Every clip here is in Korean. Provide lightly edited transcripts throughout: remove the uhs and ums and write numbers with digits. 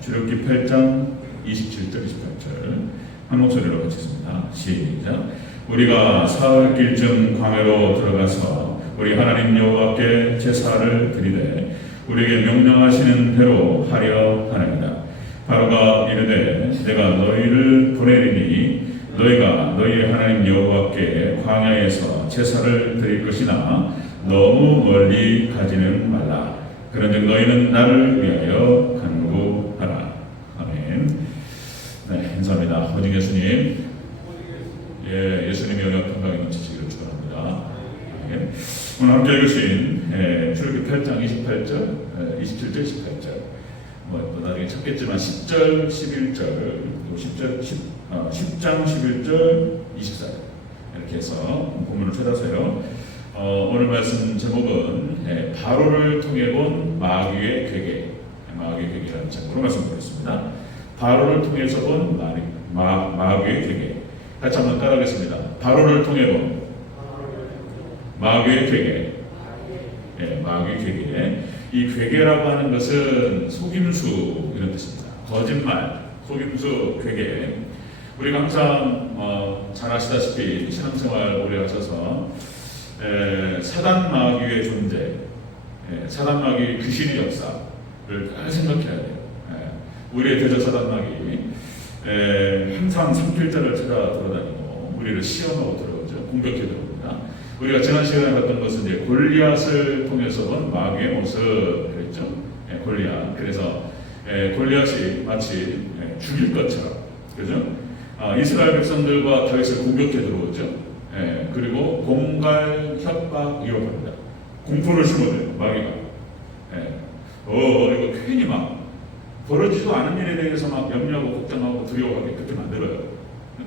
출애굽기 8장 27절 28절 한 목소리로 같이 읽습니다. 시작. 우리가 사흘길쯤 광야로 들어가서 우리 하나님 여호와께 제사를 드리되 우리에게 명령하시는 대로 하려 하나이다. 바로가 이르되 내가 너희를 보내리니 너희가 너희의 하나님 여호와께 광야에서 제사를 드릴 것이나 너무 멀리 가지는 말라. 그런즉 너희는 나를 위하여 간구하라. 아멘. 네, 감사합니다. 오직 예수님, 예수님의 은혜와 평강이 넘치시기를 축원합니다. 예. 오늘 함께 읽으신 출애굽기 8장 28절, 27절, 18절. 또 나중에 찾겠지만 10절, 11절, 10장 11절, 24절 이렇게 해서 본문을 찾아서요. 오늘 말씀 제목은 바로를 통해 본 마귀의 괴계, 마귀의 괴계라는 제목으로 말씀드렸습니다. 바로를 통해서 본 마귀의 괴계. 같이 한번 따라하겠습니다. 바로를 통해 본 마귀의 괴계. 마귀의 괴계. 이 괴계라고 하는 것은 속임수 이런 뜻입니다. 거짓말, 속임수, 괴계. 우리가 항상 잘 아시다시피 신앙생활 오래 하셔서 사단 마귀의 존재, 사단 마귀 귀신의 역사를 잘 생각해야 돼요. 우리의 대적 사단 마귀 항상 산길자를 찾아 돌아다니고 우리를 시험하고 들어오죠. 공격해 들어옵니다. 우리가 지난 시간에 봤던 것은 이제 골리앗을 통해서 본 마귀의 모습 그랬죠. 골리앗. 그래서 골리앗이 마치 죽일 것처럼, 그죠? 이스라엘 백성들과 다윗을 공격해 들어오죠. 그리고 공갈, 협박, 위협합니다. 공포를 심어대요, 마귀가. 이거 괜히 막 벌어지지도 않은 일에 대해서 막 염려하고 걱정하고 두려워하게 그렇게 만들어요.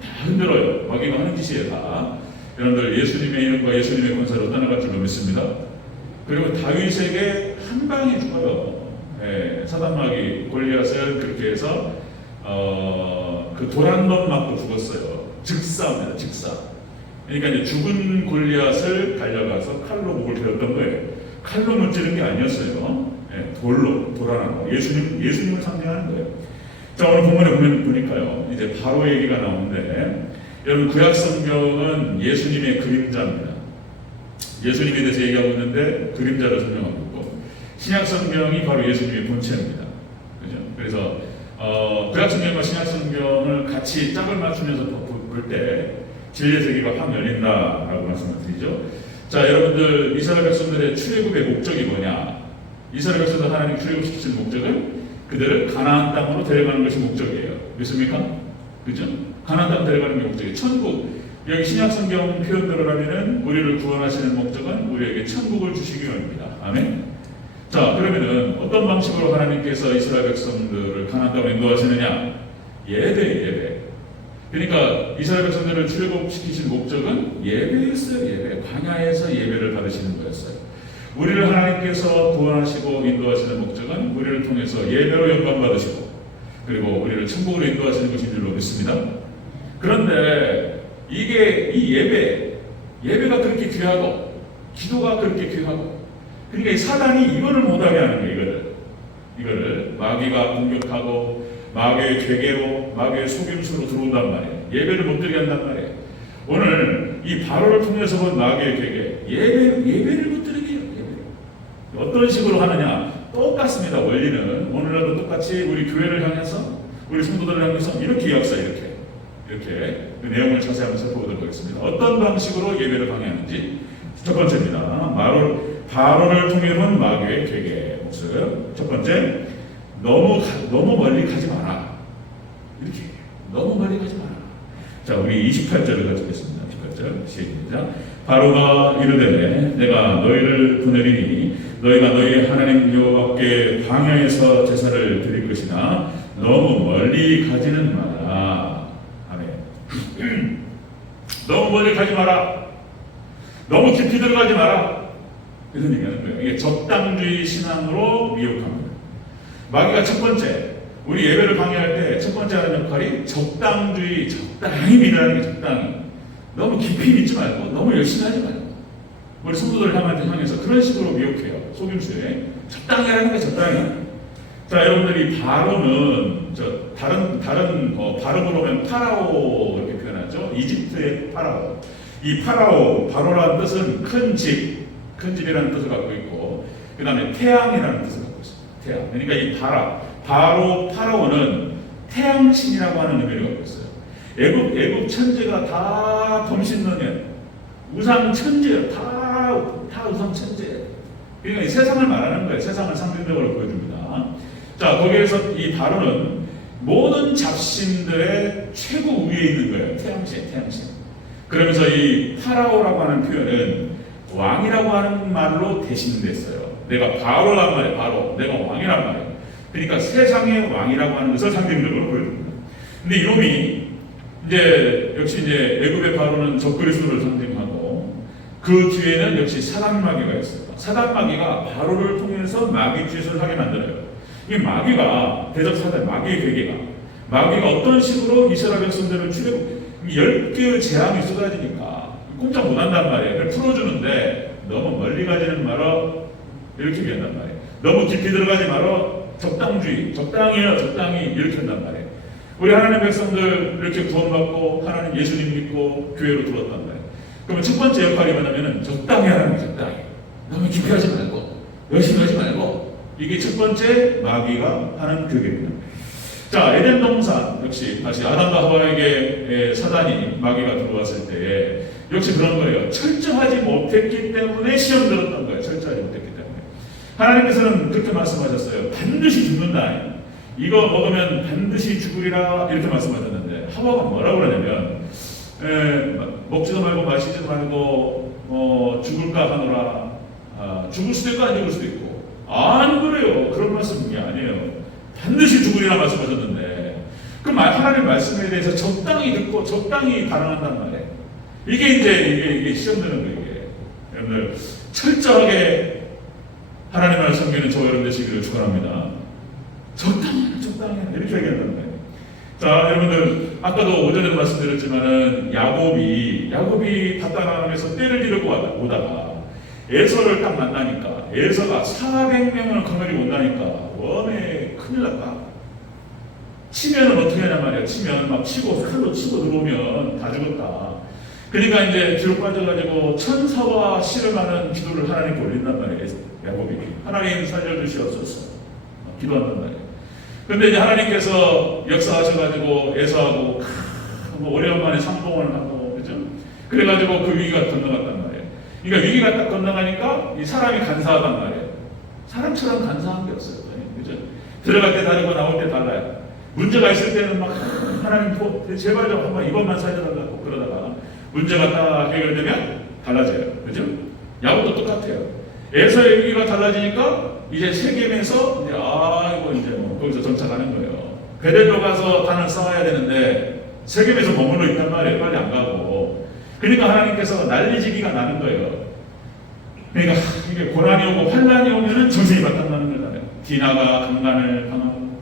다 흔들어요. 마귀가 하는 짓이에요, 다. 여러분들 예수님의 이름과 예수님의 권세로 떠나갈 줄로 믿습니다. 그리고 다윗에게 한 방에 죽어요. 사단 마귀 골리앗을 그렇게 해서 그 돌 한 번 맞고 죽었어요. 즉사입니다. 즉사. 그러니까 이제 죽은 골리앗을 달려가서 칼로 목을 베었던 거예요. 칼로 무찌른 게 아니었어요. 돌로, 돌 하나로. 예수님을 상징하는 거예요. 자, 오늘 본문에 보니까요. 이제 바로 얘기가 나오는데, 여러분, 구약 성경은 예수님의 그림자입니다. 예수님에 대해서 얘기하고 있는데, 그림자를 설명하고 있고, 신약 성경이 바로 예수님의 본체입니다. 그죠? 그래서, 구약 성경과 신약 성경을 같이 짝을 맞추면서 볼 때, 진리의 세계가 확 열린다라고 말씀을 드리죠. 자, 여러분들, 이스라엘 백성들의 출애굽의 목적이 뭐냐? 이스라엘 백성들 하나님 출애굽시키신 목적은 그들을 가나안 땅으로 데려가는 것이 목적이에요. 믿습니까? 그죠? 가나안 땅 데려가는 게 목적이에요. 천국. 여기 신약 성경 표현대로 하면은 우리를 구원하시는 목적은 우리에게 천국을 주시기 위함입니다. 아멘. 자, 그러면은 어떤 방식으로 하나님께서 이스라엘 백성들을 가나안 땅으로 인도하시느냐? 예배. 그러니까 이스라엘 백성들을 출애굽시키신 목적은 예배였어요. 예배. 광야에서 예배를 받으시는 거였어요. 우리를 하나님께서 구원하시고 인도하시는 목적은 우리를 통해서 예배로 영광 받으시고 그리고 우리를 천국으로 인도하시는 것인 줄로 믿습니다. 그런데 이 예배가 그렇게 귀하고 기도가 그렇게 귀하고 그러니까 이 사단이 이거를 못하게 하는 거예요. 이거를 마귀가 공격하고 마귀의 괴계로 마귀의 속임수로 들어온단 말이에요. 예배를 못 드리게 한단 말이에요. 오늘 이 바로를 통해서 본 마귀의 괴계 예배를 못 드리게 해요. 어떤 식으로 하느냐? 똑같습니다. 원리는 오늘날도 똑같이 우리 교회를 향해서 우리 성도들을 향해서 이렇게 역사 이렇게 그 내용을 자세히 한번 살펴보도록 하겠습니다. 어떤 방식으로 예배를 방해하는지 첫 번째입니다. 바로를 통해 본 마귀의 괴계 모습. 첫 번째, 너무 멀리 가지 마라. 이렇게 너무 멀리 가지 마라. 자, 우리 28절을 가지겠습니다. 28절 시작. 바로가 이르되 내가 너희를 보내리니 너희가 너희 하나님 여호와께 광야에서 제사를 드릴 것이나 너무 멀리 가지는 마라. 아멘. 너무 멀리 가지 마라. 너무 깊이 들어가지 마라. 이런 얘기하는 거예요. 이게 적당주의 신앙으로 미혹합니다. 마귀가 첫 번째, 우리 예배를 방해할 때 첫 번째 하는 역할이 적당주의, 적당히 믿으라는 게 적당히. 너무 깊이 믿지 말고 너무 열심히 하지 말고 우리 성도들을 향해서 그런 식으로 미혹해요. 속임수에 적당히 하라는 게 적당히. 자, 여러분들이 바로는 다른 발음으로 보면 파라오 이렇게 표현하죠. 이집트의 파라오. 이 바로라는 뜻은 큰 집이라는 뜻을 갖고 있고, 그 다음에 태양이라는 뜻을 갖고 있습니다. 태양. 그러니까 이 파라오는 태양신이라고 하는 의미를 갖고 있어요. 애굽 천지가 다 범신론이에요. 우상 천지예요. 다 우상 천지예요. 그러니까 이 세상을 말하는 거예요. 세상을 상징적으로 보여줍니다. 자, 거기에서 이 바로는 모든 잡신들의 최고 위에 있는 거예요. 태양신. 그러면서 이 파라오라고 하는 표현은 왕이라고 하는 말로 대신됐어요. 내가 바로란 말이에요. 바로. 내가 왕이란 말이에요. 그러니까 세상의 왕이라고 하는 것을 상징적으로 보여줍니다. 근데 이놈이 역시 애굽의 바로는 적그리스도를 상징하고, 그 뒤에는 역시 사단마귀가 있습니다. 사단마귀가 바로를 통해서 마귀짓을 하게 만들어요. 이 마귀가 대적사단, 마귀의 괴계가, 마귀가 어떤 식으로 이스라엘 백성들을 10개의 재앙이 쏟아지니까 꼼짝 못한단 말이에요. 그걸 풀어주는데 너무 멀리 가지는 말어, 이렇게 얘기한단 말이에요. 너무 깊이 들어가지 말어, 적당히 이렇게 한단 말이에요. 우리 하나님 백성들 이렇게 구원받고 하나님 예수님 믿고 교회로 들어왔단 말이에요. 그러면 첫 번째 역할이 뭐냐면은 적당히 하라는 거예요. 적당히. 너무 깊이 하지 말고, 열심히 하지 말고. 이게 첫 번째 마귀가 하는 교계입니다. 자, 에덴 동산 역시 다시 아담과 하와에게 사단이, 마귀가 들어왔을 때 역시 그런 거예요. 철저하지 못했기 때문에 시험 들었던 거예요. 철저하지 못했기 때문에. 하나님께서는 그렇게 말씀하셨어요. 반드시 죽는다. 이거 먹으면 반드시 죽으리라, 이렇게 말씀하셨는데, 하와가 뭐라고 그러냐면, 먹지도 말고 마시지도 말고 죽을까 하노라. 죽을 수도 있고 안 죽을 수도 있고. 안 그래요. 그런 말씀이 아니에요. 반드시 죽으리라 말씀하셨는데, 그럼 하나님 말씀에 대해서 적당히 듣고 적당히 반응한단 말이에요. 이게 시험 되는 거예요. 이게. 여러분들 철저하게 하나님을 섬기는 저 여러분 되시기를 축원합니다. 적당히 이렇게 얘기한단 말이에요. 자, 여러분들 아까도 오전에도 말씀드렸지만은 야곱이 바다나면서 떼를 지르고 오다가 에서를 딱 만나니까, 에서가 400명을 거느리고 온다니까 웜에 큰일 났다. 치면은 어떻게 하냐 말이야. 치면 막 칼로 치고 들어오면 다 죽었다. 그러니까 이제 뒤로 빠져가지고 천사와 씨름하는 기도를 하나님께 올린단 말이에요. 야곱이. 하나님 살려주시옵소서. 기도한단 말이에요. 근데 이제 하나님께서 역사하셔가지고 에서하고 오래간만에 상봉을 하고, 그죠? 그래가지고 그 위기가 건너갔단 말이에요. 그러니까 위기가 딱 건너가니까 이 사람이 간사하단 말이에요. 사람처럼 간사한 게 없어요. 그죠? 들어갈 때 다르고 나올 때 달라요. 문제가 있을 때는 막 하나님 제발 좀 한번 이번만 살려달라고 그러다가 문제가 딱 해결되면 달라져요. 그죠? 야곱도 똑같아요. 에서의 위기가 달라지니까 이제 세겜에서 이제 거기서 정착하는 거예요. 베델로 가서 단을 쌓아야 되는데 세겜에서 머물러 있단 말이에요. 빨리 안 가고. 그러니까 하나님께서 난리지기가 나는 거예요. 그러니까 이게 고난이 오고 환난이 오면은 정신이 바짝 나는 거잖아요. 디나가 강간을 당하고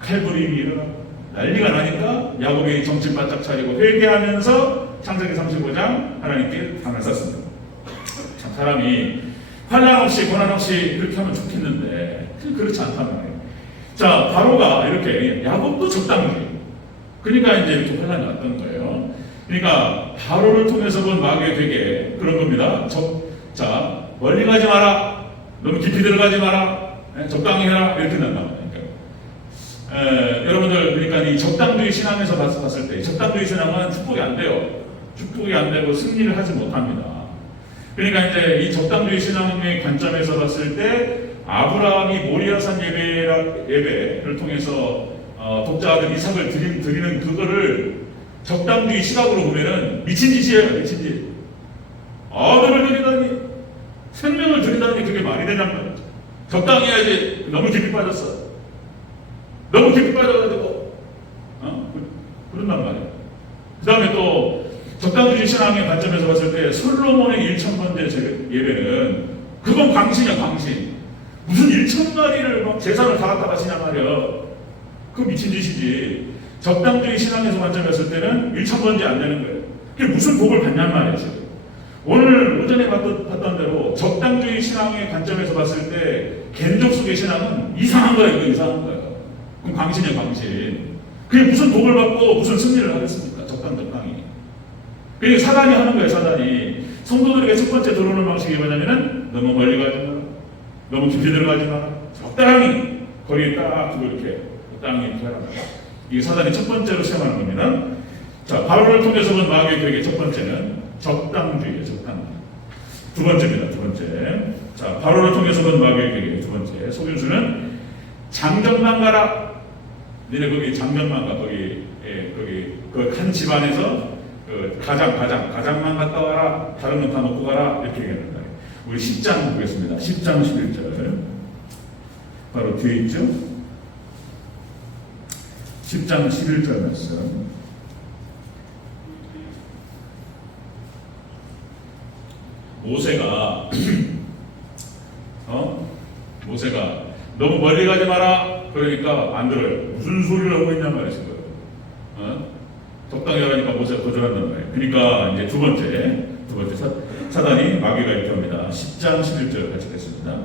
칼부림이 일어나고 난리가 나니까 야곱이 정신 바짝 차리고 회개하면서 창세기 35장 하나님께 단을 쌓습니다. 참 사람이 환난 없이 고난 없이 그렇게 하면 좋겠는데 그렇지 않단 말이에요. 자, 바로가 이렇게 야곱도 적당히, 그러니까 이제 이렇게 환난이 왔던 거예요. 그러니까 바로를 통해서 본 마귀의 괴계 그런 겁니다. 자, 멀리 가지 마라, 너무 깊이 들어가지 마라, 적당히 해라, 이렇게 된단 말이에요. 여러분들 그러니까 이 적당주의 신앙에서 봤을 때 적당주의 신앙은 축복이 안 돼요. 축복이 안 되고 승리를 하지 못합니다. 그러니까 이제 이 적당주의 신앙의 관점에서 봤을 때 아브라함이 모리아산 예배를 통해서 독자 아들 이삭을 드리는 그거를 적당주의 시각으로 보면은 미친 짓이에요. 미친 짓. 아들을 드리다니, 생명을 드리다니 그게 말이 되냔 말이죠. 적당히 해야지. 너무 깊이 빠졌어. 너무 깊이 빠져가지고 그런단 말이에요. 그 다음에 또 적당주의 신앙의 관점에서 봤을 때 솔로몬의 1000번째 예배는 그건 광신이야, 광신. 무슨 1000마리를 막 제사를 다 갖다 바치냐 말이야. 그거 미친 짓이지. 적당주의 신앙에서 관점했을 때는 1000번째 안 되는 거예요. 그게 무슨 복을 받냔 말이야, 지금. 오늘 오전에 봤던 대로 적당주의 신앙의 관점에서 봤을 때 겐족 속의 신앙은 이상한 거예요. 이거 이상한 거예요. 그럼 광신이에요, 광신. 그게 무슨 복을 받고 무슨 승리를 하겠습니까? 적당히. 그게 사단이 하는 거예요, 사단이. 성도들에게 첫 번째 들어오는 방식이 뭐냐면은 너무 멀리 가지 마라. 너무 깊이 들어가지 마라. 적당히 거리에 딱 두고 이렇게 적당히 이렇게 하라. 이게 사단이 첫 번째로 시험하는 겁니다. 자, 바울을 통해서 본 마귀의 계획의 첫 번째는 적당주의예요, 적당주의. 두 번째입니다, 두 번째. 자, 바울을 통해서 본 마귀의 계획의 두 번째. 속임수는 장정만 가라. 니네 거기 장정만 가. 거기 그 한 집안에서 그 가장만 갔다 와라. 다른 건 다 놓고 가라. 이렇게 얘기합니다. 우리 10장 보겠습니다. 10장 11절. 바로 뒤에 있죠? 10장 11절 말씀. 모세가 너무 멀리 가지 마라. 그러니까 안 들어요. 무슨 소리를 하고 있냔 말이지. 적당히 하라니까 모세가 거절한단 말이에요. 그러니까 이제 두 번째 사단이 마귀가 이렇게 합니다. 10장 11절 같이 읽겠습니다.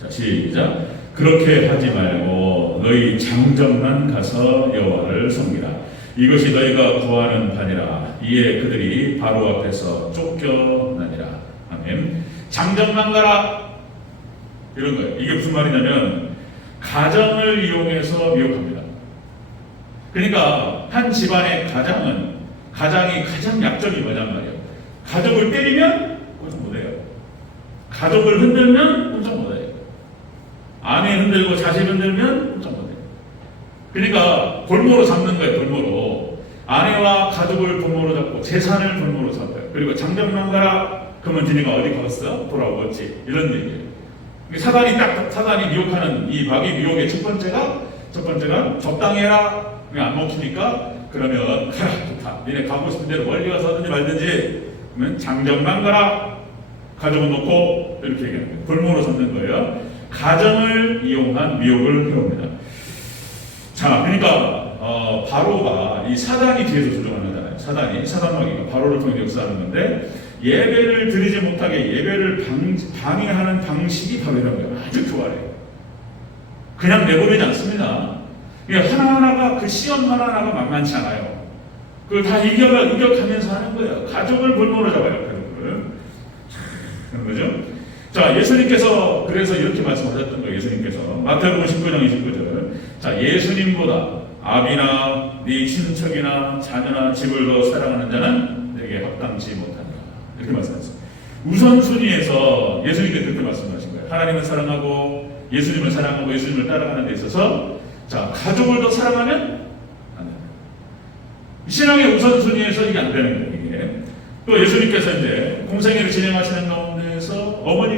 자, 시작. 그렇게 하지 말고 너희 장정만 가서 여호와를 섬기라. 이것이 너희가 구하는 바니라. 이에 그들이 바로 앞에서 쫓겨나니라. 아멘. 장정만 가라. 이런 거예요. 이게 무슨 말이냐면 가정을 이용해서 미혹합니다. 그러니까 한 집안의 가장이 가장 약점이 뭐냔 말이에요. 가족을 때리면 꼼짝 못해요. 가족을 흔들면 꼼짝 못해요. 아내 흔들고 자식 흔들면 꼼짝 못해요. 그러니까 볼모로 잡는 거예요. 볼모로. 아내와 가족을 볼모로 잡고 재산을 볼모로 잡아요. 그리고 장정만 가라. 그러면 니네가 어디 갔어? 돌아오겠지. 이런 얘기예요. 사단이 미혹하는 이 마귀 미혹의 첫 번째가 적당히 해라. 안 먹히니까 그러면 가라. 좋다. 니네 가고 싶은 대로 멀리 가서 하든지 말든지. 그러면 장정만 가라. 가족은 놓고 이렇게 얘기하는 거예요. 볼모로 잡는 거예요. 가정을 이용한 미혹을 해옵니다. 자, 그러니까 바로가 이 사단이 뒤에서 조종하는 거잖아요. 사단 마귀가 바로를 통해 역사하는 건데 예배를 드리지 못하게 예배를 방해하는 방식이 바로 이런 거예요. 아주 교활해요. 그냥 내버리지 않습니다. 하나하나가 그 시험 하나하나가 만만치 않아요. 그걸 다 이겨가면서 하는 거예요. 가족을 볼모로 잡아요. 가족을. 그런 거죠. 자, 예수님께서 그래서 이렇게 말씀하셨던 거예요. 예수님께서 마태복음 19장 29절. 자, 예수님보다 아비나 네 친척이나 자녀나 집을 더 사랑하는 자는 내게 합당치 못한다. 이렇게 말씀하셨어요. 우선순위에서 예수님께서 그렇게 말씀하신 거예요. 하나님을 사랑하고 예수님을 사랑하고 예수님을 따라가는 데 있어서 자, 가족을 더 사랑하면 안 된다. 신앙의 우선순위에서 이게 안 되는 거예요. 이게. 또 예수님께서 이제 공생애를 진행하시는 가운데서 어머니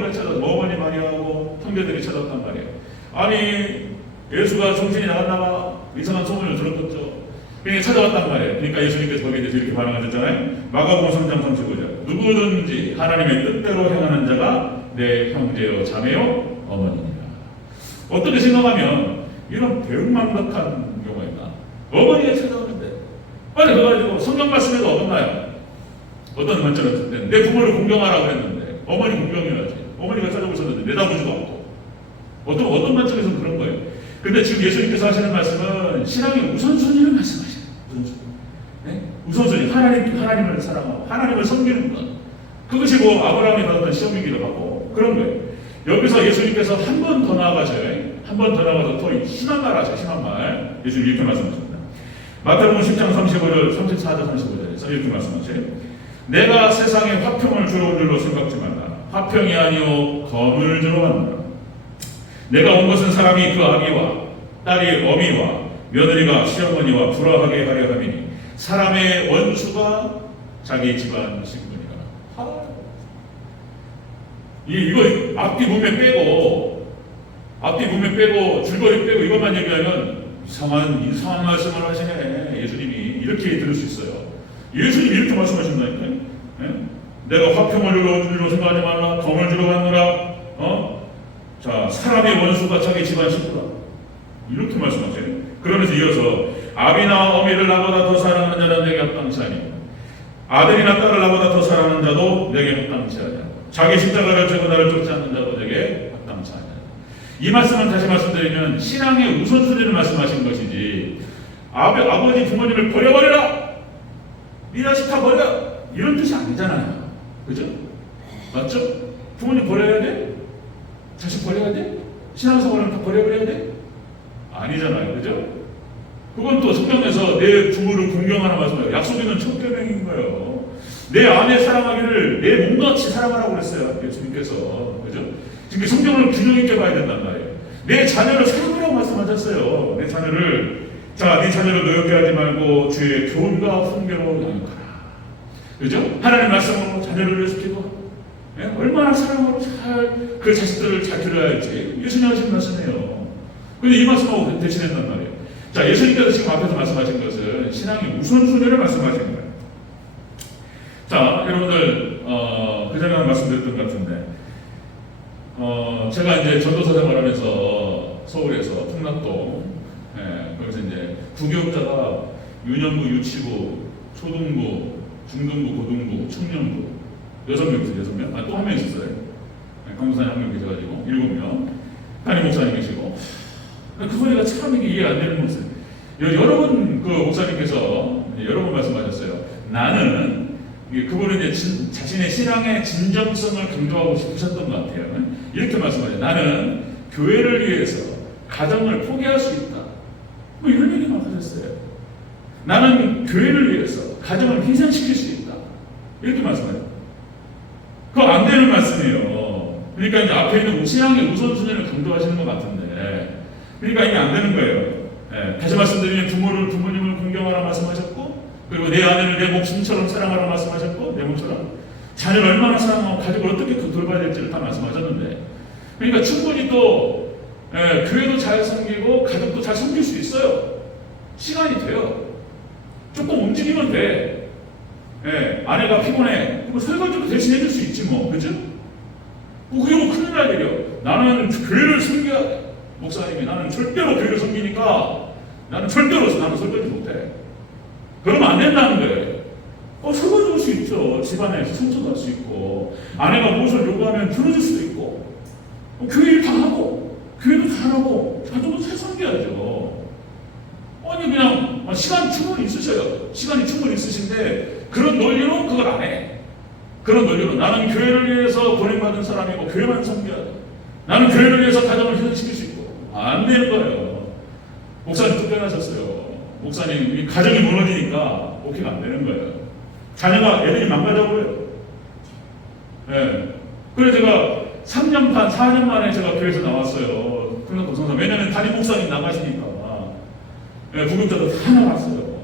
마리아하고 형제들이 찾았단 말이에요. 아니, 예수가 정신이 나갔나봐. 이상한 소문을 들었겠죠. 그러니까 찾아왔단 말이에요. 그러니까 예수님께서 거기에 대해서 이렇게 반응하셨잖아요. 마가복음 3장 35절. 누구든지 하나님의 뜻대로 행하는 자가 내 형제요 자매요 어머니니라. 어떻게 생각하면 이런 배은망덕한 경우가 있나? 어머니가 찾아오는데 빨리 그래가지고 성경 말씀에도 어긋나요. 어떤 관점에서 내 부모를 공경하라고 했는데 어머니 공경해야지. 어머니가 찾아오셨는데 내다보지도 않고 어떤 관점에서는 그런 거예요. 근데 지금 예수님께서 하시는 말씀은 신앙의 우선순위를 말씀하시는 거예요. 우선순위. 하나님을 사랑하고 하나님을 섬기는 것. 그것이 아브라함이 받았던 시험이기도 하고 그런 거예요. 여기서 예수님께서 한 번 더 나아가셔요. 한 번 더 나가서 더 심한 말 하셔요. 심한 말. 예수님 이렇게 말씀하십니다. 마태복음 10장 35절, 34절, 35절에서 이렇게 말씀하세요. 내가 세상에 화평을 주러 온 줄로 생각지 말라. 화평이 아니오 검을 주러 왔노라. 내가 온 것은 사람이 그 아비와 딸이 어미와 며느리가 시어머니와 불화하게 하려 함이니 사람의 원수가 자기 집안 식구니라. 이거 앞뒤 문맥 빼고 줄거리 빼고 이것만 얘기하면 이상한 말씀을 하시네. 예수님이 이렇게 들을 수 있어요. 예수님이 이렇게 말씀하신다니까요. 내가 화평을 주러 생각하지 말라. 검을 주러 갔노라. 자, 사람의 원수가 자기 집안 식구다. 이렇게 말씀하세요. 그러면서 이어서 아비나 어미를 나보다 더 사랑하는 자는 내게 합당치 아니고 아들이나 딸을 나보다 더 사랑하는 자도 내게 합당치 아니하고 자기 십자가를 져고 나를 쫓지 않는 자도 내게 합당치 아니하고. 이 말씀은 다시 말씀드리면 신앙의 우선순위를 말씀하신 것이지 아버지 부모님을 버려버려라, 네 자식 다 버려, 이런 뜻이 아니잖아요. 그죠? 맞죠? 부모님 버려야 돼? 자식 버려야 돼? 신앙생활은 다 버려버려야 돼? 아니잖아요. 그죠? 그건 또 성경에서 내 부모를 공경하는 말씀이에요. 약속 있는 첫 계명인 거예요. 내 아내 사랑하기를 내 몸같이 사랑하라고 그랬어요. 예수님께서. 그죠? 지금 성경을 균형 있게 봐야 된단 말이에요. 내 자녀를 사랑하라고 말씀하셨어요. 내 자녀를, 자, 네 자녀를 노엽게 하지 말고 주의 교훈과 훈계로 양육하라. 그죠? 하나님 말씀으로 자녀를 위해서 기도하고, 얼마나 사랑으로 잘 그 자식들을 잘 기르어야 할지 예수님 하신 말씀이에요. 근데 이 말씀하고 대신했단 말이에요. 자, 예수님께서 지금 앞에서 말씀하신 것은 신앙의 우선순위를 말씀하신 거예요. 자, 여러분들 그 전에 말씀드렸던 것 같은데 제가 이제 전도사 생활하면서 서울에서 풍락동, 거기서 이제 구교육자가 유년부, 유치부, 초등부, 중등부, 고등부, 청년부 6명 있어요. 6명? 아, 또 한 명 있었어요. 강도사님 한 명 계셔가지고 7명. 담임 목사님 계시고. 그 소리가 참 이게 이해 안 되는 모습. 여러분 그 목사님께서 여러 번 말씀하셨어요. 나는 그분은 이제 자신의 신앙의 진정성을 강조하고 싶으셨던 것 같아요. 이렇게 말씀하죠. 나는 교회를 위해서 가정을 포기할 수 있다. 뭐 이런 얘기만 하셨어요. 나는 교회를 위해서 가정을 희생시킬 수 있다. 이렇게 말씀하죠. 그거 안 되는 말씀이에요. 그러니까 이제 앞에 있는 신앙의 우선순위를 강조하시는 것 같은데, 그러니까 이게 안 되는 거예요. 다시 말씀드리면 부모님을 공경하라 말씀하셨고, 그리고 내 아내를 내 목숨처럼 사랑하라 말씀하셨고, 내 몸처럼 자녀를 얼마나 사랑하고 가족을 어떻게 돌봐야 될지를 다 말씀하셨는데, 그러니까 충분히 또 교회도 잘 섬기고 가족도 잘 섬길 수 있어요. 시간이 돼요. 조금 움직이면 돼. 아내가 피곤해. 그럼 설거지도 대신 해줄 수 있지 뭐. 그죠? 그게 뭐 큰일 날 일이야. 나는 교회를 섬겨야 돼. 목사님이 나는 절대로 교회를 섬기니까 나는 절대로 나는 설거지 못해. 그러면 안 된다는 거예요. 설거지 할 수 있죠. 집안에서 청소도 할 수 있고, 아내가 무엇을 요구하면 들어줄 수도 있고, 교회 일 다 하고, 교회도 잘하고, 가족은 잘 섬겨야죠. 아니 그냥 시간 충분히 있으셔요. 시간이 충분히 있으신데 그런 논리로 그걸 안 해. 그런 논리로 나는 교회를 위해서 보냄받은 사람이고 교회만 섬겨야 돼. 나는 교회를 위해서 가정을 희생시킬 수 있고. 안 되는 거예요. 목사님 쫓겨나셨어요. 목사님 이 가정이 무너지니까 목회가 안 되는 거예요. 자녀가 애들이 망가져버려요. 그래서 제가 3년 반, 4년 만에 제가 교회에서 나왔어요. 풍락동 성산. 왜냐면 담임 목사님 나가시니까. 부교육자도 다 나왔어요.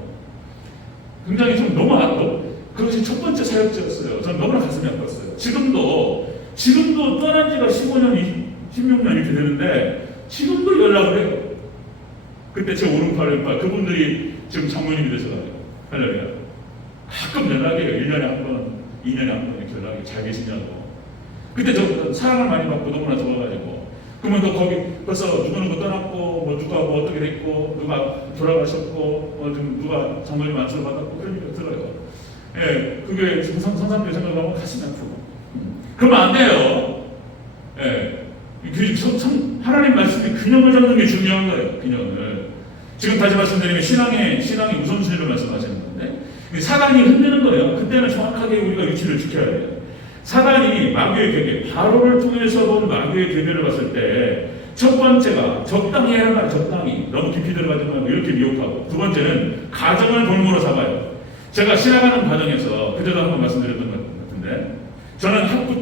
굉장히 좀 너무 그것이 첫 번째 사역자였어요. 저는 너무나 가슴이 아팠어요. 지금도 떠난 지가 15년, 16년 이렇게 되는데 지금도 연락을 해요. 그때 제 오른팔 그분들이 지금 장모님이 되셔가지고 할렐루야. 가끔 연락해요. 1년에 한 번, 2년에 한 번 이렇게 연락이 잘 계시냐고. 그때 저 사랑을 많이 받고 너무나 좋아가지고 그러면 또 거기 벌써 누구누구 떠났고 뭐 누가 뭐 어떻게 됐고 누가 돌아가셨고 뭐 좀 누가 장모님 안수를 받았고 그런 얘기가 들어요. 그게 성삼교 생각하면 가슴이 아프고. 그러면 안 돼요. 하나님 말씀이 균형을 잡는 게 중요한 거예요. 균형을. 지금 다시 말씀드리면 신앙의 우선순위를 말씀하시는 건데 사단이 흔드는 거예요. 그때는 정확하게 우리가 위치를 지켜야 돼요. 사단이 마귀의 계계, 바로를 통해서 본 마귀의 계계를 봤을 때 첫 번째가 적당히 해야 한다. 적당히. 너무 깊이 들어가지 말고 이렇게 미혹하고, 두 번째는 가정을 볼모로 잡아요. 제가 신학하는 과정에서 그때도 한번 말씀드렸던 것 같은데 저는 학부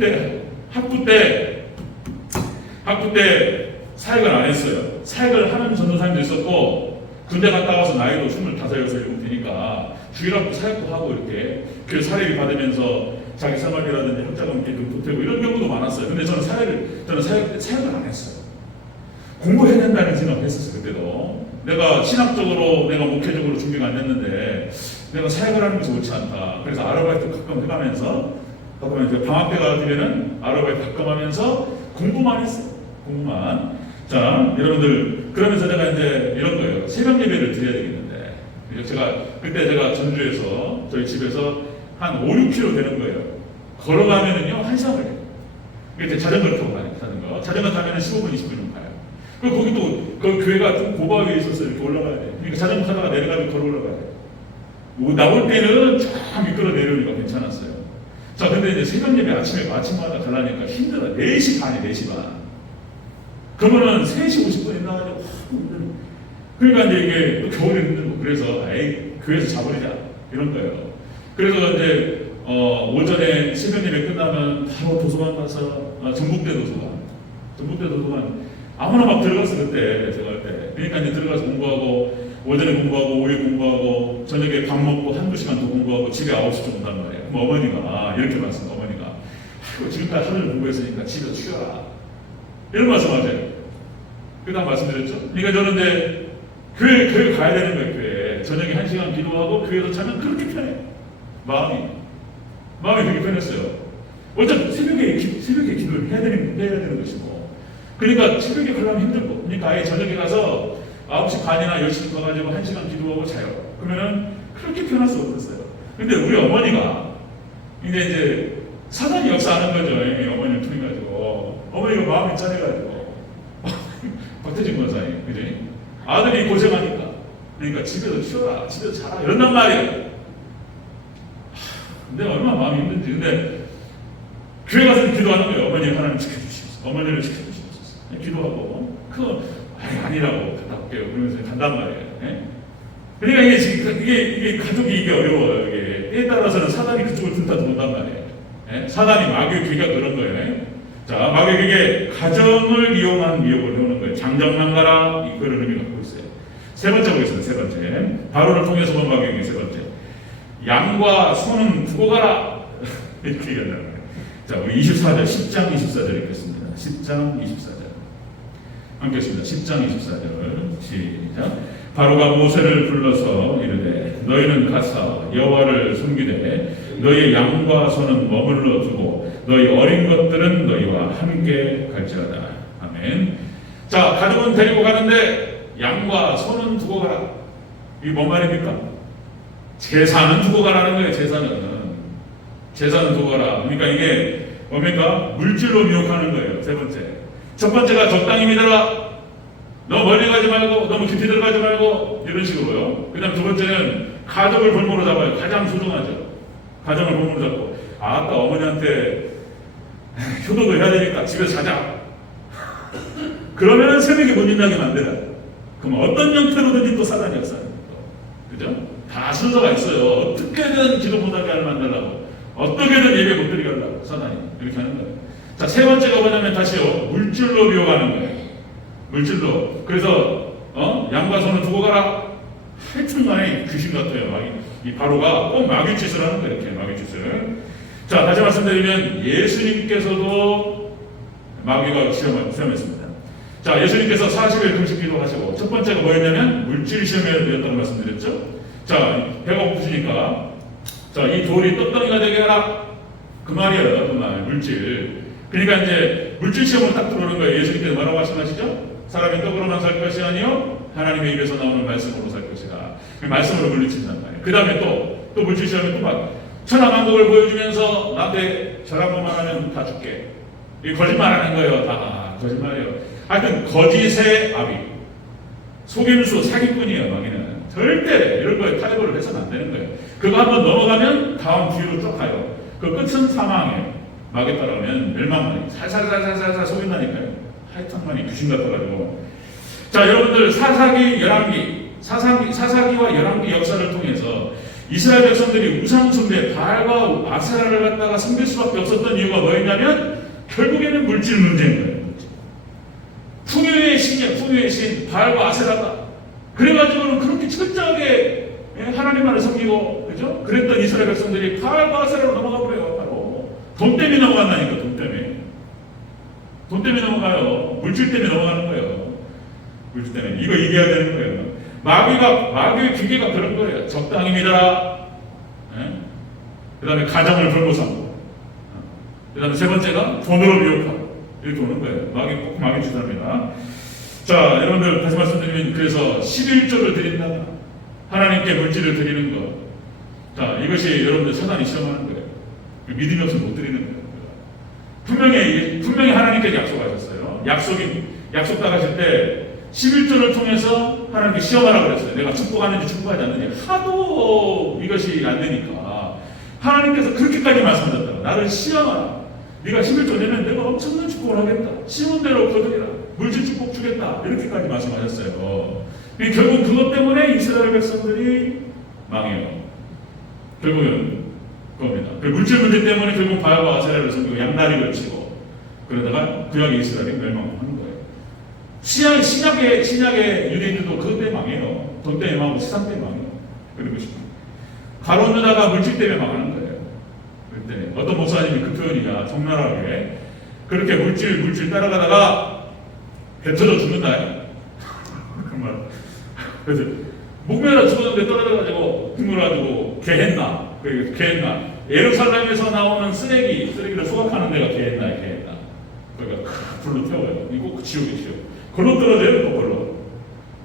때 사역을 안 했어요. 사역을 하는 전도사님도 있었고 군대 갔다 와서 나이도 25, 6 되니까 주일학교 사역도 하고 이렇게 그 사례비 받으면서 자기 생활이라든지 학자금 이렇게 보태고 이런 경우도 많았어요. 근데 저는 사역을 안 했어요. 공부해야 된다는 생각을 했었어요. 그때도 내가 신학적으로 내가 목회적으로 준비가 안 됐는데 내가 사역을 하는 게 좋지 않다. 그래서 아르바이트 가끔 해가면서 방학 때가 되면은 아르바이트 가끔 하면서 공부만 했어요. 공부만. 자, 여러분들 그러면서 내가 이제 이런 거예요. 새벽 예배를 드려야 되겠는데 그때 제가 전주에서 저희 집에서 한 5, 6km 되는 거예요. 걸어가면은요, 1시간을 해요. 그때 자전거를 타고 가요, 자전거. 자전거 타면 15분, 20분이면 가요. 그리고 거기도, 그 교회가 좀 고바 위에 있어서 이렇게 올라가야 돼요. 그러니까 자전거 타다가 내려가면 걸어 올라가야 돼요. 나올 때는 쫙 미끄러 내려오니까 괜찮았어요. 자, 근데 이제 새벽 예배 아침마다 가려니까 힘들어요. 4시 반에 4시 반. 그러면은 3시 50분에 나와서 그러니까 이제 이게 또 겨울에 힘들고 그래서 에이 교회에서 자버리자 이런 거예요. 그래서 이제 오전에 새벽 예배 끝나면 바로 도서관 가서 전북대 도서관 아무나 막 들어가서 그때 제가 할 때 그러니까 이제 들어가서 공부하고 오전에 공부하고 오후에 공부하고 저녁에 밥 먹고 한두 시간 더 공부하고 집에 9시쯤 온단 말이에요. 그럼 어머니가 이렇게 말씀 어머니가 아이고 지금까지 하루를 공부했으니까 집에서 쉬어라 이런 말씀하세요. 그다음 말씀드렸죠. 그러니까 저는 이제 교회 가야 되는 거예요. 교회 저녁에 1시간 기도하고 교회에서 자면 그렇게 편해. 마음이 그렇게 편했어요. 어차피 새벽에 기도를 해야 되는 것이고 그러니까 새벽에 가려면 힘들고 그러니까 아예 저녁에 가서 9시 반이나 10시 가가지고 1시간 기도하고 자요. 그러면은 그렇게 편할 수 없었어요. 근데 우리 어머니가 이제 사단이 역사하는 거죠. 어머니를 통해 가지고 어머니가 마음이 짠해가지고 박태진 권사님, 그지? 아들이 고생하니까 그러니까 집에서 쉬어라, 집에서 자라 이런단 말이에요. 근데 얼마나 마음이 힘든지. 근데 교회 가서 기도하는 거예요. 어머니 하나님 지켜주시옵소서, 어머니를 지켜주시옵소서. 기도하고 그거 아니라고 갔다 올게요. 그러면서 간단 말이에요. 예? 그러니까 이게 가족이 이게 어려워요. 때에 따라서는 사단이 그쪽을 든다 들어온단 말이에요. 예? 사단이 마귀의 귀가 그런 거예요. 예? 자, 마귀의 귀에 가정을 이용한 미혹을 해오는 거예요. 장정난가라 그런 의미가 갖고 있어요. 세 번째 보겠습니다. 세 번째 바로를 통해서 본 마귀의 귀 세 번째 양과 소는 두고 가라 이렇게 얘기한다는 거예요. 자, 우리 24절 10장 24절 읽겠습니다. 10장 24절 함께 했습니다. 10장 24절 시작. 바로가 모세를 불러서 이르되 너희는 가서 여호와를 섬기되 너희 양과 소는 머물러 두고 너희 어린 것들은 너희와 함께 갈지어다. 아멘. 자, 가족은 데리고 가는데 양과 소는 두고 가라. 이게 뭔 말입니까? 제사는 두고 가라는 거예요. 제사는 두고 가라. 그러니까 이게 뭡니까? 물질로 미혹하는 거예요. 세 번째. 첫 번째가 적당히 믿어라. 너무 멀리 가지 말고 너무 깊이 들어가지 말고 이런 식으로요. 그 다음 두 번째는 가족을 볼모로 잡아요. 가장 소중하죠. 가정을 볼모로 잡고 아까 어머니한테 효도도 해야 되니까 집에서 자자. 그러면은 새벽에 못 일어나게 만들어야 돼. 그럼 어떤 형태로든지 또 사단이 역사합니다. 그죠? 다 순서가 있어요. 어떻게든 기도 못하게 하려 만들라고 어떻게든 예배 못 드리게 하려고 사단이 이렇게 하는 거예요. 자, 세 번째가 뭐냐면 다시요. 물질로 미혹하는 거예요. 물질로. 그래서 양과 소는 두고 가라. 하여튼간에 귀신 같아요. 이 바로가 꼭 마귀 짓을 하는 거예요. 이렇게 마귀 짓을. 자, 다시 말씀드리면 예수님께서도 마귀가 시험했습니다. 자, 예수님께서 40일 금식 기도하시고 첫 번째가 뭐였냐면 물질 시험에 되었다고 말씀드렸죠. 자, 배가 고프시니까 자, 이 돌이 떡덩이가 되게 하라. 그 말이에요. 그 말. 물질. 그러니까 이제 물질 시험으로 딱 들어오는 거예요. 예수님께서 뭐라고 말씀하시죠? 사람이 떡으로만 살 것이 아니요 하나님의 입에서 나오는 말씀으로 살 것이다. 그 말씀으로 물리친단 말이에요. 그 다음에 또 물질 시험에 또 막 천하만국을 보여주면서 나한테 절 한 번만 하면 다 줄게. 이 거짓말하는 거예요. 다 거짓말이에요. 하여튼 거짓의 아비, 속임수, 사기꾼이에요. 마귀는 절대 이런 거에 탈거를 해서는 안 되는 거예요. 그거 한번 넘어가면 다음 뒤로 쭉 가요. 그 끝은 사망이에요. 마귀 따라오면 멸망만이 살살살살살 속인다니까요. 하여튼만이 귀신 같아가지고. 자, 여러분들 사사기와 열왕기 역사를 통해서 이스라엘 백성들이 우상숭배 바알과 아세라를 갖다가 섬길 수밖에 없었던 이유가 뭐였냐면 결국에는 물질 문제인 거예요. 풍요의 신 바알과 아세라가 그래가지고는 그렇게 철저하게 하나님만을 섬기고 그죠? 그랬던 이스라엘 백성들이 바알과 아세라로 넘어가 버려요. 바로 돈 때문에 넘어간다니까. 돈 때문에 넘어가요. 물질 때문에 넘어가는 거예요. 물질 때문에. 이거 이겨야 되는 거예요. 마귀의 기계가 그런 거예요. 적당히 믿어라. 그 다음에 가정을 돌보 삼고. 그 다음에 세 번째가 돈으로 미혹하고. 이렇게 오는 거예요. 꼭 마귀 주사입니다. 자, 여러분들 다시 말씀드리면 그래서 11조를 드린다거나 하나님께 물질을 드리는 것. 자, 이것이 여러분들 사단이 시험하는 거예요. 믿음이 없으면 못 드리는 거예요. 분명히 하나님께서 약속하셨어요. 약속 나가실 때 11조를 통해서 하나님께 시험하라고 그랬어요. 내가 축복하는지 축복하지 않는지 하도 이것이 안 되니까 하나님께서 그렇게까지 말씀하셨다고. 나를 시험하라. 네가 11조 내면 내가 엄청난 축복을 하겠다. 심은 대로 거두리라. 물질 축복 주겠다. 이렇게까지 말씀하셨어요. 결국 그것 때문에 이스라엘 백성들이 망해요. 결국은 그겁니다. 물질 문제 때문에 결국 바알과 아세라를 섬기고 양다리를 치고 그러다가 구약의 이스라엘이 멸망하는 거예요. 신약의 유대인들도 그것 때문에 망해요. 돈 때문에 망하고 세상 때문에 망해요. 그런 것입니다. 가룟 유다가 물질 때문에 망하는 거예요. 그때 어떤 목사님이 그 표현이야 적나라하게 그렇게 물질 따라가다가 배 터져 죽는다. 정말. 그래서 목매라 죽었는데 떨어져가지고 둥글어가지고 개했나. 예루살렘에서 나오는 쓰레기를 수확하는 데가 개했나. 그러니까 불로 태워요. 이거 지옥이죠. 걸로 떨어져요, 또 걸로.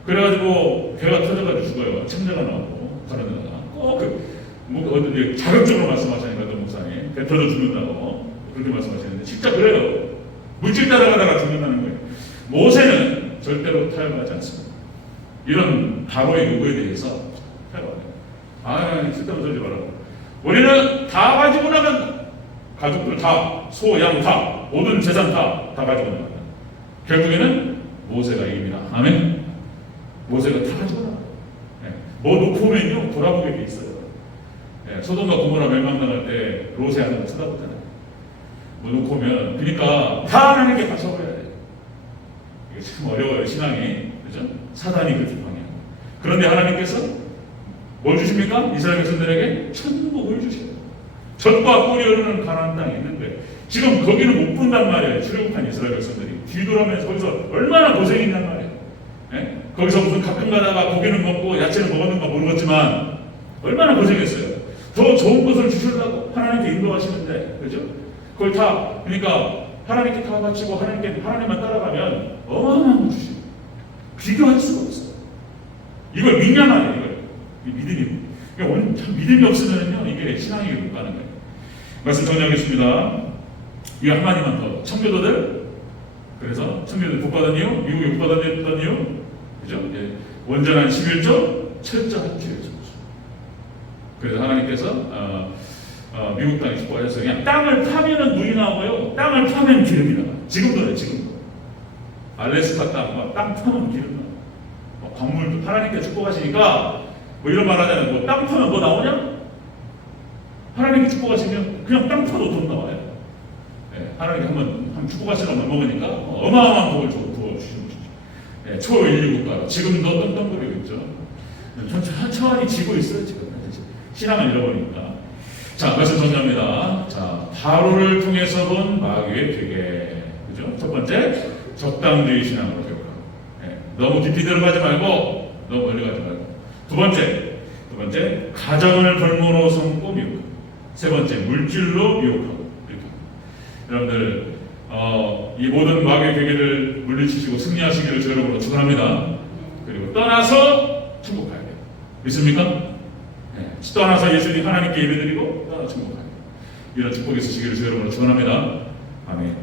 그래가지고 배가 터져가지고 죽어요. 침대가 나오고 다른 데다가 어떤 자극적으로 말씀하시니까 어떤 목사님 배 터져 죽는다고 그렇게 말씀하시는데 진짜 그래요. 물질 따라가다가 죽는다는 거예요. 모세는 절대로 타협하지 않습니다. 이런 바로의 요구에 대해서 타협하네요. 쓸데없는 소리 말라고. 우리는 다 가지고 나간다. 가족들 다, 소, 양 다, 모든 재산 다 가지고 나간다. 결국에는 모세가 이깁니다. 아멘. 모세가 다 가지고 나간다. 뭐 놓고 오면요 돌아보게 돼 있어요. 소돔과 고모라 멸망당할 때 롯의 아내가 쳐다보잖아요. 뭐 놓고 오면 그러니까 다 하나님께 바쳐버려야 돼요. 이게 참 어려워요 신앙이. 그죠? 사단이 그렇게 방해해요. 그런데 하나님께서 뭘 주십니까? 이스라엘 백성들에게 천국을 주셔요. 젖과 꿀이 흐르는 가나안 땅에 있는데 지금 거기는 못 본단 말이에요. 출애굽한 이스라엘 백성들이 뒤돌아면서 거기서 얼마나 고생했단 말이에요. 거기서 무슨 가끔 가다가 고기는 먹고 야채는 먹었는가 모르겠지만 얼마나 고생했어요. 더 좋은 것을 주시려고 하나님께 인도하시는데, 그죠? 그걸 다, 그러니까 하나님께 다 바치고 하나님만 따라가면 어마어마한 거 주시고 비교할 수가 없어요. 이걸 믿냐 말이에요. 이걸 믿음이. 그러니까 참 믿음이 없으면요 이게 신앙이 못 가는 거예요. 말씀 정리하겠습니다. 이거 한마디만 더. 청교도들, 그래서 청교도들 복 받은 이유, 미국에 복 받은 이유, 그죠? 온전한 11조, 철저한 주의죠. 그래서 하나님께서 미국 땅에 축복하셨어요. 그냥 땅을 파면은 물이 나오고요. 땅을 파면 기름이 나와요. 지금도 그래요. 지금도. 알래스카 땅 파면 기름 나와요. 광물도 하나님께 축복하시니까 뭐 이런 말 하잖아요. 뭐 땅 파면 뭐 나오냐? 하나님께 축복하시면 그냥 땅 파도 돈 나와요. 하나님께 한번 축복하시는 걸 먹으니까 어마어마한 복을 부어주시는 거죠. 초119가로 지금도 떵떵거리고 있죠. 천천히 지고 있어요. 지금 신앙을 잃어버리니까. 자, 말씀 정리합니다. 자, 바로를 통해서 본 마귀의 괴계. 그죠? 첫 번째, 적당주의 신앙으로 배우라. 너무 깊이 들어가지 말고, 너무 멀리 가지 말고. 두 번째, 가정을 벌모로 삼고 미혹하고. 세 번째, 물질로 미혹하고. 이렇게. 여러분들, 이 모든 마귀의 괴계를 물리치시고 승리하시기를 주 여러분으로 축원합니다. 그리고 떠나서 천국 가야 돼요. 믿습니까? 떠나서 예수님 하나님께 예배드리고 떠나서 천국 가야 돼요. 이런 축복이 있으시기를 주 여러분으로 축원합니다. 아멘.